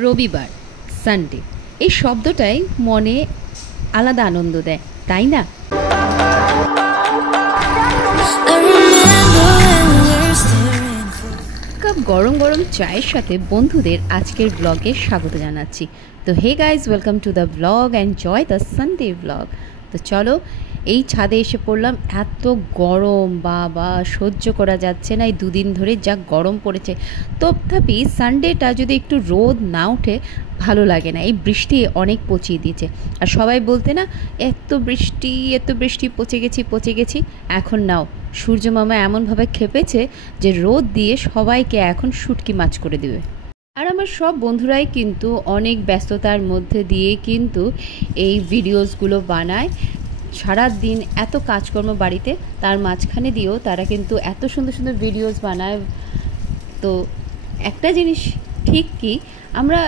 রবিবার, সানডে এই শব্দটাই মনে আলাদা আনন্দ দেয়, তাই না? কাপ গরম গরম চায়ের সাথে বন্ধুদের আজকের ব্লগে স্বাগত জানাচ্ছি। তো hey guys, welcome to the blog enjoy the Sunday blog. তো চলো, এই ছাদে এসে পড়লাম। এত গরম, বাবা সহ্য করা যাচ্ছে না। এই দুদিন ধরে যা গরম পড়েছে, তথাপি সানডেটা যদি একটু রোদ না ওঠে ভালো লাগে না। এই বৃষ্টি অনেক পচিয়ে দিয়েছে। আর সবাই বলতে না, এত বৃষ্টি, পচে গেছি। এখন নাও, সূর্য মামা এমনভাবে খেপেছে যে রোদ দিয়ে সবাইকে এখন শুটকি মাছ করে দেবে। আর আমার সব বন্ধুরাই কিন্তু অনেক ব্যস্ততার মধ্যে দিয়ে কিন্তু এই ভিডিওসগুলো বানায়। সারা দিন এত কাজকর্ম বাড়িতে, তার মাঝখানে দিয়েও তারা কিন্তু এত সুন্দর সুন্দর ভিডিওস বানায়। তো একটা জিনিস ঠিক কি, আমরা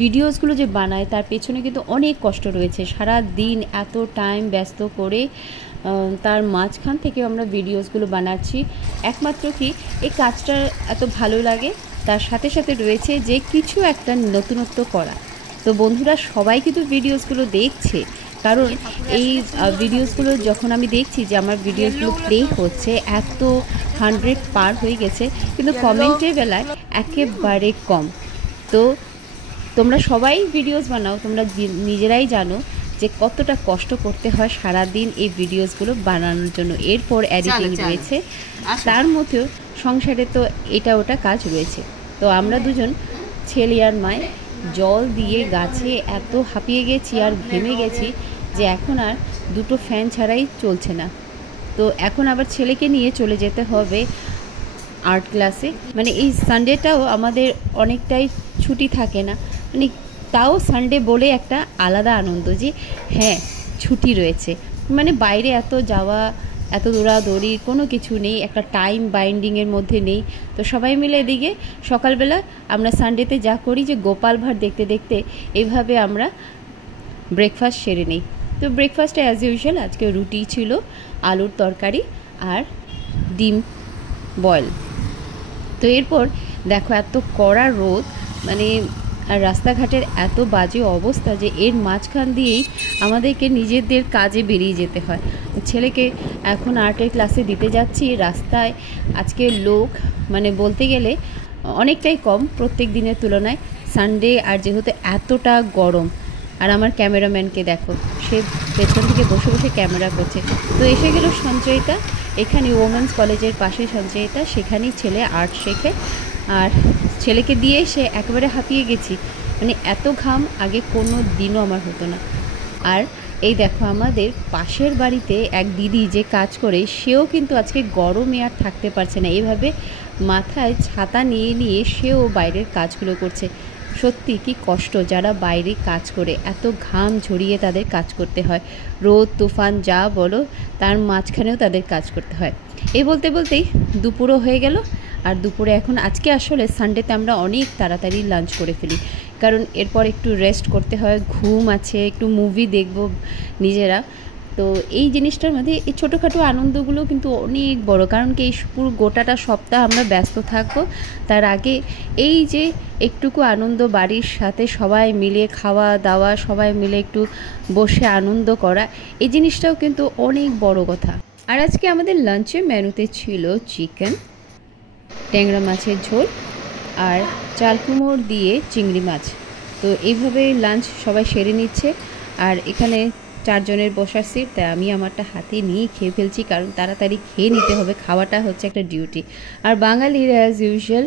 ভিডিওসগুলো যে বানাই তার পেছনে কিন্তু অনেক কষ্ট রয়েছে। সারা দিন এত টাইম ব্যস্ত করে তার মাঝখান থেকে আমরা ভিডিওসগুলো বানাচ্ছি। একমাত্র কি এই কাজটা এত ভালো লাগে, তার সাথে সাথে রয়েছে যে কিছু একটা নতুনত্ব করা। তো বন্ধুরা সবাই কিন্তু ভিডিওসগুলো দেখছে, কারণ এই ভিডিওসগুলো যখন আমি দেখছি যে আমার ভিডিওসগুলো প্লে হচ্ছে, এত 100 পার হয়ে গেছে, কিন্তু কমেন্টের বেলায় একেবারে কম। তো তোমরা সবাই ভিডিওস বানাও, তোমরা নিজেরাই জানো যে কতটা কষ্ট করতে হয় সারাদিন এই ভিডিওসগুলো বানানোর জন্য। এরপর এডিটিং রয়েছে, তার মধ্যেও সংসারে তো এটা ওটা কাজ রয়েছে। তো আমরা দুজন, ছেলে আর মায়, জল দিয়ে গাছে এত হাঁপিয়ে গেছি আর ঘেমে গেছি যে এখন আর দুটো ফ্যান ছাড়াই চলছে না। তো এখন আবার ছেলেকে নিয়ে চলে যেতে হবে আর্ট ক্লাসে। মানে এই সানডেটাও আমাদের অনেকটাই ছুটি থাকে না, মানে তাও সানডে বলে একটা আলাদা আনন্দ যে হ্যাঁ ছুটি রয়েছে। মানে বাইরে এত যাওয়া, এত দৌড়াদৌড়ির কোনো কিছু নেই, একটা টাইম বাইন্ডিংয়ের মধ্যে নেই। তো সবাই মিলে এদিকে সকালবেলা আমরা সানডেতে যা করি যে গোপাল ভাঁড় দেখতে দেখতে এইভাবে আমরা ব্রেকফাস্ট সেরে নিই। তো ব্রেকফাস্টে অ্যাজ ইউজুয়াল আজকে রুটি ছিল, আলুর তরকারি আর ডিম বয়েল। তো এরপর দেখো এত কড়া রোদ, মানে আর রাস্তাঘাটের এত বাজে অবস্থা যে এর মাঝখান দিয়েই আমাদেরকে নিজেদের কাজে বেরিয়ে যেতে হয়। ছেলেকে এখন আর্টের ক্লাসে দিতে যাচ্ছি। রাস্তায় আজকে লোক মানে বলতে গেলে অনেকটাই কম প্রত্যেক দিনের তুলনায়। সানডে আর যেহেতু এতটা গরম। আর আমার ক্যামেরাম্যানকে দেখো, সে পেছন থেকে বসে বসে ক্যামেরা করছে। তো এসে গেল সঞ্চয়িতা, এখানে ওমেন্স কলেজের পাশে সঞ্চয়িতা, সেখানেই ছেলে আর্ট শেখে। আর ছেলেকে দিয়ে সে একেবারে হাঁপিয়ে গেছি, মানে এত ঘাম আগে কোনো দিনও আমার হতো না। আর এই দেখো আমাদের পাশের বাড়িতে এক দিদি যে কাজ করে, সেও কিন্তু আজকে গরমে আর থাকতে পারছে না, এইভাবে মাথায় ছাতা নিয়ে নিয়ে সেও বাইরের কাজগুলো করছে। সত্যি কি কষ্ট যারা বাইরে কাজ করে, এত ঘাম ঝরিয়ে তাদের কাজ করতে হয়, রোদ তুফান যা বলো তার মাঝখানেও তাদের কাজ করতে হয়। এই বলতে বলতেই দুপুরও হয়ে গেল। আর দুপুরে এখন আজকে আসলে সানডেতে আমরা অনেক তাড়াতাড়ি লাঞ্চ করে ফেলি, কারণ এরপর একটু রেস্ট করতে হয়, ঘুম আছে, একটু মুভি দেখব নিজেরা। তো এই জিনিসটার মধ্যে এই ছোটোখাটো আনন্দগুলো কিন্তু অনেক বড়, কারণ কি এই পুরো গোটাটা সপ্তাহ আমরা ব্যস্ত থাকবো। তার আগে এই যে একটুকু আনন্দ, বাড়ির সাথে সবাই মিলে খাওয়া দাওয়া, সবাই মিলে একটু বসে আনন্দ করা, এই জিনিসটাও কিন্তু অনেক বড় কথা। আর আজকে আমাদের লাঞ্চের মেনুতে ছিল চিকেন, ট্যাংরা মাছের ঝোল আর চাল কুমড়ো দিয়ে চিংড়ি মাছ। তো এইভাবে লাঞ্চ সবাই সেরে নিচ্ছে। আর এখানে 4 জনের বসার সিট, তাই আমি আমারটা হাতে নিয়ে খেয়ে ফেলছি, কারণ তাড়াতাড়ি খেয়ে নিতে হবে, খাওয়াটা হচ্ছে একটা ডিউটি। আর বাঙালির অ্যাজ ইউজুয়াল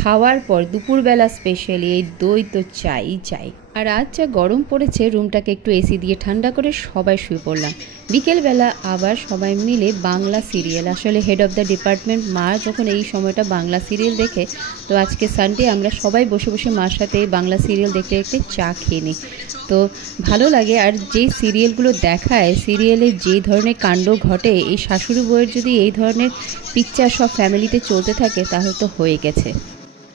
খাওয়ার পর দুপুরবেলা স্পেশালি এই দই তো চাই। আর আজ যা গরম পড়েছে, রুমটাকে একটু এসি দিয়ে ঠান্ডা করে সবাই শুয়ে পড়লাম। বিকেলবেলা আবার সবাই মিলে বাংলা সিরিয়াল, আসলে হেড অফ দ্য ডিপার্টমেন্ট মা যখন এই সময়টা বাংলা সিরিয়াল দেখে, তো আজকে সানডে আমরা সবাই বসে বসে মার সাথে বাংলা সিরিয়াল দেখতে দেখতে চা খেয়ে নিই। তো ভালো লাগে। আর যেই সিরিয়ালগুলো দেখায়, সিরিয়ালে যে ধরনের কাণ্ড ঘটে, এই শাশুড়ি বউয়ের যদি এই ধরনের পিকচার সব ফ্যামিলিতে চলতে থাকে তাহলে তো হয়ে গেছে।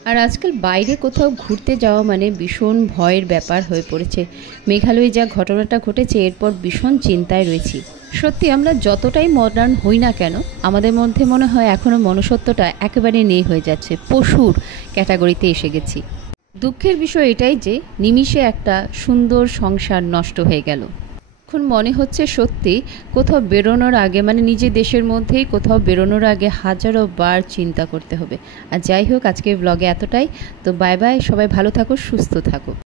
আর আজকাল বাইরে কোথাও ঘুরতে যাওয়া মানে ভীষণ ভয়ের ব্যাপার হয়ে পড়েছে। মেঘালয়ে যা ঘটনাটা ঘটেছে, এরপর ভীষণ চিন্তায় রয়েছি। সত্যি আমরা যতটাই মডার্ন হই না কেন, আমাদের মধ্যে মনে হয় এখনও মনুষ্যত্বটা একেবারে নেই হয়ে যাচ্ছে, পশুর ক্যাটাগরিতে এসে গেছি। দুঃখের বিষয় এটাই যে নিমিষে একটা সুন্দর সংসার নষ্ট হয়ে গেল। এখন মনে হচ্ছে সত্যি কোথাও বেরোনোর আগে, মানে নিজের দেশের মধ্যেই কোথাও বেরোনোর আগে হাজারো বার চিন্তা করতে হবে। আর যাই হোক, আজকের ব্লগে এতটাই। তো বাই বাই, সবাই ভালো থাকো, সুস্থ থাকো।